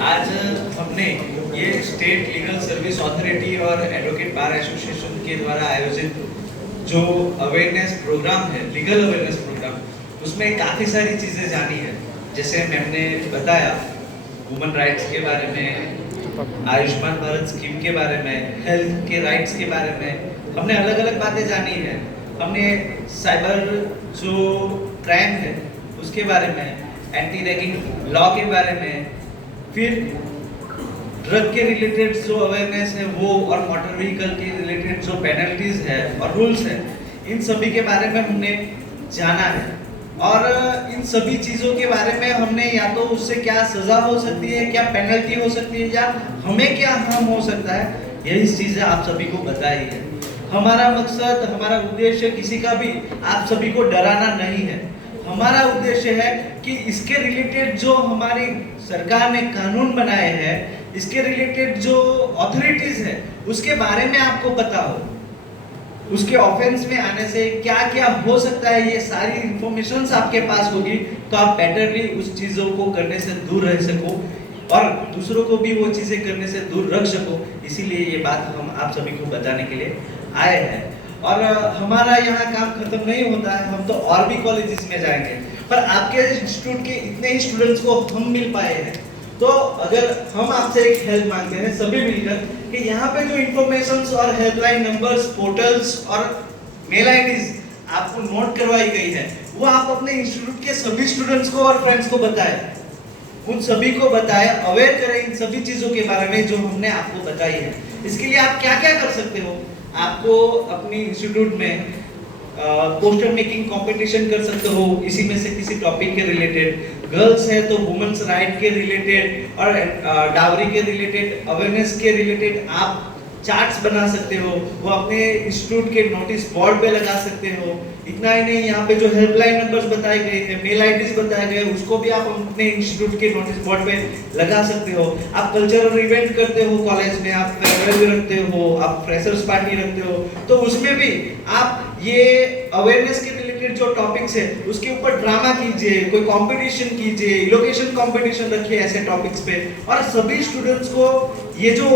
आज हमने ये स्टेट लीगल सर्विस अथॉरिटी और एडवोकेट बार एसोसिएशन के द्वारा आयोजित जो अवेयरनेस प्रोग्राम है, लीगल अवेयरनेस प्रोग्राम, उसमें काफ़ी सारी चीज़ें जानी है। जैसे मैंने बताया वुमेन राइट्स के बारे में, आयुष्मान भारत स्कीम के बारे में, हेल्थ के राइट्स के बारे में हमने अलग अलग बातें जानी है। हमने साइबर जो क्राइम है उसके बारे में, एंटी रैगिंग लॉ के बारे में, फिर ड्रग के रिलेटेड जो अवेयरनेस है वो, और मोटर व्हीकल के रिलेटेड जो पेनल्टीज है और रूल्स है, इन सभी के बारे में हमने जाना है। और इन सभी चीज़ों के बारे में हमने या तो उससे क्या सज़ा हो सकती है, क्या पेनल्टी हो सकती है, या हमें क्या हार्म हो सकता है, यही चीज़ें आप सभी को बताई है। हमारा मकसद, हमारा उद्देश्य किसी का भी आप सभी को डराना नहीं है। हमारा उद्देश्य है कि इसके रिलेटेड जो हमारी सरकार ने कानून बनाए हैं, इसके रिलेटेड जो अथॉरिटीज है उसके बारे में आपको पता हो, उसके ऑफेंस में आने से क्या क्या हो सकता है, ये सारी इंफॉर्मेशन आपके पास होगी तो आप बेटरली उस चीज़ों को करने से दूर रह सको और दूसरों को भी वो चीज़ें करने से दूर रख सको। इसीलिए ये बात हम आप सभी को बताने के लिए आए हैं। और हमारा यहाँ काम खत्म नहीं होता है, हम तो और भी कॉलेजेस में जाएंगे, पर आपके इंस्टीट्यूट के इतने ही स्टूडेंट्स को हम मिल पाए हैं, तो अगर हम आपसे एक हेल्प मांगते हैं सभी मिलकर कि यहाँ पे जो इंफॉर्मेशंस और हेल्पलाइन नंबर्स, पोर्टल्स और मेल आईडीज आपको नोट करवाई गई है, वो आप अपने इंस्टीट्यूट के सभी स्टूडेंट्स को और फ्रेंड्स को बताएं, उन सभी को बताएं, अवेयर करें इन सभी चीज़ों के बारे में जो हमने आपको बताई है। इसके लिए आप क्या क्या कर सकते हो, आपको अपनी इंस्टीट्यूट में पोस्टर मेकिंग कंपटीशन कर सकते हो, इसी में से किसी टॉपिक के रिलेटेड, गर्ल्स है तो वुमेन्स राइट के रिलेटेड और डावरी के रिलेटेड, अवेयरनेस के रिलेटेड आप चार्ट्स बना सकते हो, वो अपने इंस्टीट्यूट के नोटिस बोर्ड पे लगा सकते हो। इतना ही नहीं, यहाँ पे जो हेल्पलाइन नंबर्स बताए गए हैं, मेल आईडीज बताए गए, उसको भी आप अपने इंस्टीट्यूट के नोटिस बोर्ड पे लगा सकते हो। आप कल्चरल इवेंट करते हो कॉलेज में, आप फेयरवेल रखते हो, आप फ्रेशर्स पार्टी रखते हो, तो उसमें भी आप ये अवेयरनेस के रिलेटेड जो टॉपिक्स है उसके ऊपर ड्रामा कीजिए, कोई कंपटीशन कीजिए, इलोकेशन कंपटीशन रखिए ऐसे टॉपिक्स पे, और सभी स्टूडेंट्स को ये जो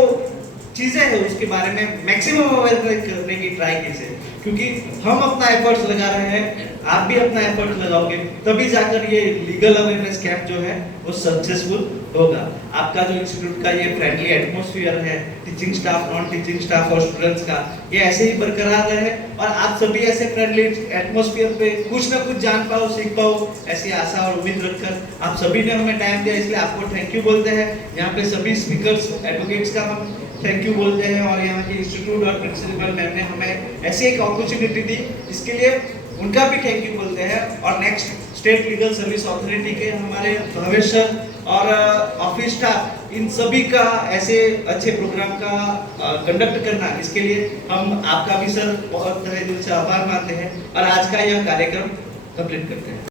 चीज़ें हैं उसके बारे में मैक्सिमम अवेयर करने की ट्राई कीजिए, क्योंकि हम अपना एफर्ट्स लगा रहे हैं, आप भी अपना एफर्ट लगाओगे, तभी जाकर ये लीगल अवेयरनेस कैंप जो है वो सक्सेसफुल होगा। आपका जो इंस्टीट्यूट का ये फ्रेंडली एटमॉस्फेयर है, teaching staff, non teaching staff और स्टूडेंट्स का, ये ऐसे ही बरकरार रहे और आप सभी ऐसे फ्रेंडली एटमॉस्फेयर पे कुछ ना कुछ जान पाओ, सीख पाओ, ऐसी आशा और उम्मीद रखकर आप सभी ने हमें टाइम दिया, इसलिए आपको थैंक यू बोलते हैं। यहाँ पे सभी स्पीकर्स, एडवोकेट्स का हम थैंक यू बोलते हैं, और यहाँ के इंस्टीट्यूट और प्रिंसिपल मैम ने हमें ऐसी एक अपॉर्चुनिटी दी, इसके लिए उनका भी थैंक यू बोलते हैं। और next state legal service authority के हमारे भविष्य और ऑफिस स्टाफ, इन सभी का ऐसे अच्छे प्रोग्राम का कंडक्ट करना, इसके लिए हम आपका भी सर बहुत तहे दिल से आभार मानते हैं और आज का यह कार्यक्रम कंप्लीट करते हैं।